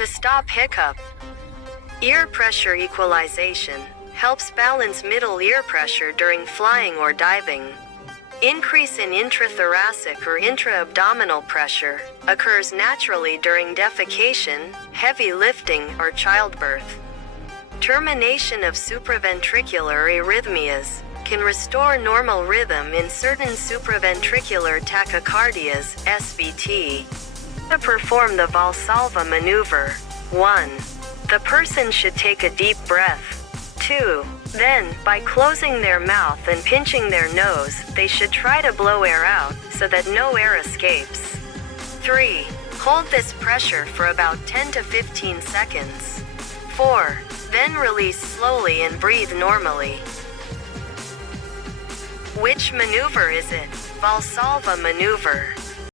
To stop hiccup. Ear pressure equalization helps balance middle ear pressure during flying or diving. Increase in intrathoracic or intra-abdominal pressure occurs naturally during defecation, heavy lifting, or childbirth. Termination of supraventricular arrhythmias can restore normal rhythm in certain supraventricular tachycardias, SVT. To perform the Valsalva maneuver, 1. The person should take a deep breath. 2. Then, by closing their mouth and pinching their nose, they should try to blow air out so that no air escapes. 3. Hold this pressure for about 10 to 15 seconds. 4. Then release slowly and breathe normally. Which maneuver is it? Valsalva maneuver.